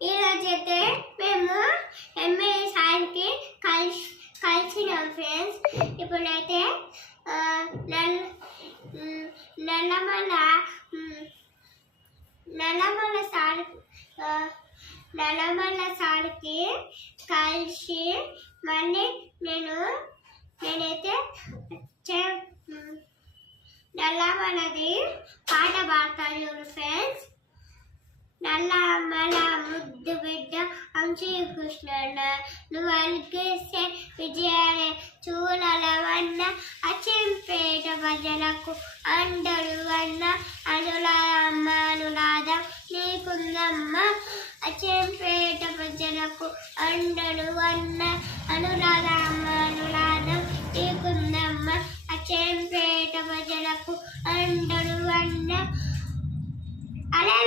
ఈరోజైతే మేము ఎంఏ సార్కి కలిసినాం ఫ్రెండ్స్. ఇప్పుడైతే నల్లమల్ల సార్కి కలిసి మళ్ళీ నేనైతే నల్లమల్లది పాట పాడతాను చూడు ఫ్రెండ్స్. నల్లమల ముద్దు బిడ్డ శ్రీకృష్ణ నువ్వు అలిగేస్తే విజయాలే చూడాలవన్న అచ్చంపేట ప్రజలకు అందరు అన్న అనులాదమ్మ అనులాదం నీకుందమ్మ. అచ్చంపేట ప్రజలకు అందరు అన్న అనులాదమ్మ అనులాదం నీకుందమ్మ. అచ్చంపేట ప్రజలకు అందరు అన్న అలా